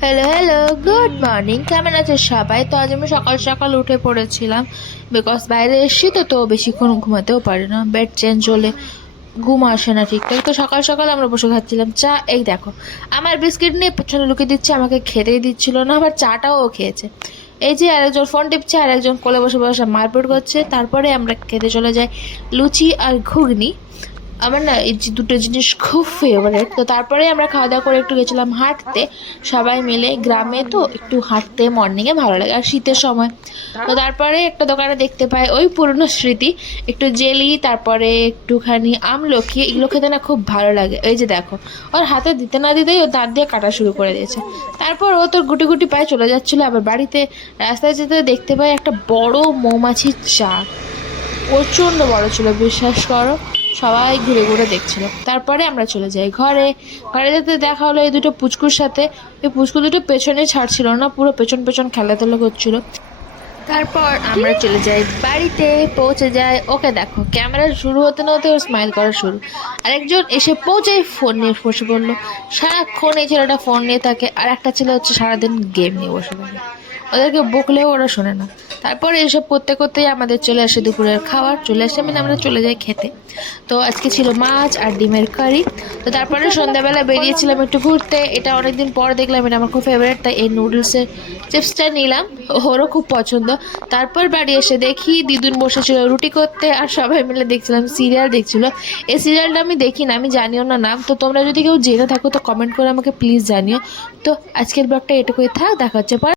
Hello hello, good morning. কেমন আছে সবাই? তো আজ আমি সকাল সকাল উঠে পড়েছিলাম, বিকজ বাইরে এসছি তো বেশিক্ষণ ঘুমাতেও পারি না, বেড চেঞ্জ হলে ঘুম আসে না ঠিকঠাক। তো সকাল সকাল আমরা বসে খাচ্ছিলাম চা। এই দেখো, আমার বিস্কিট নিয়ে পেছনে লুকিয়ে দিচ্ছে, আমাকে খেতেই দিচ্ছিল না, আবার চাটাও ও খেয়েছে। এই যে আরেকজন ফোন টিপছে, আর একজন কোলে বসে বসে মারপিট করছে। তারপরে আমরা খেতে চলে যাই লুচি আর ঘুগনি। আমার না এই যে দুটো জিনিস খুব ফেভারেট। তো তারপরে আমরা খাওয়া দাওয়া করে একটু গেছিলাম হাঁটতে, সবাই মিলে। গ্রামে তো একটু হাঁটতে মর্নিংয়ে ভালো লাগে, আর শীতের সময়। তো তারপরে একটা দোকানে দেখতে পাই ওই পুরনো স্মৃতি, একটু জেলি, তারপরে একটুখানি আমলকি, এগুলো খেতে না খুব ভালো লাগে। এই যে দেখো, ওর হাতে দিতে না দিতেই ও দাঁত দিয়ে কাটা শুরু করে দিয়েছে। তারপর ও তোর গুটি গুটি পায়ে চলে যাচ্ছিলো আবার বাড়িতে। রাস্তায় যেতে দেখতে পাই একটা বড় মৌমাছির চাক, প্রচণ্ড বড় ছিল, বিশ্বাস করো। সবাই ঘুরে ঘুরে দেখছিল। তারপরে আমরা চলে যাই ঘরে। ঘরে যেতে দেখা হলো এই দুটো পুচকুর সাথে। এই পুচকু দুটো পেছনে ছাড়ছিল না, পুরো পেছন পেছন খেলাধুলা করছিল। তারপর আমরা চলে যাই বাড়িতে, পৌঁছে যাই। ওকে দেখো, ক্যামেরা শুরু হতে না হতে ওর স্মাইল করা শুরু। আরেকজন এসে পৌঁছে ফোন নিয়ে বসে পড়লো। সারাক্ষণ এই ছেলেটা ফোন নিয়ে থাকে, আর একটা ছেলে হচ্ছে সারাদিন গেম নিয়ে বসে থাকে। ওদেরকে বকলেও ওরা শোনে না। তারপরে এসব করতে করতেই আমাদের চলে আসে দুপুরের খাবার, চলে আসে মানে আমরা চলে যাই খেতে। তো আজকে ছিল মাছ আর ডিমের কারি। তো তারপরে সন্ধ্যাবেলা বেরিয়েছিলাম একটু ঘুরতে। এটা অনেকদিন পর দেখলাম, এটা আমার খুব ফেভারিট, তাই এই নুডলসের চিপসটা নিলাম, ওরও খুব পছন্দ। তারপর বাড়ি এসে দেখি দিদুন বসেছিল রুটি করতে, আর সবাই মিলে দেখছিলাম সিরিয়াল দেখছিল। এই সিরিয়ালটা আমি দেখি না, আমি জানিও না নাম। তো তোমরা যদি কেউ জেনে থাকো তো কমেন্ট করে আমাকে প্লিজ জানিও। তো আজকের ব্লগটা এটুকুই থাক, দেখা হচ্ছে পরে।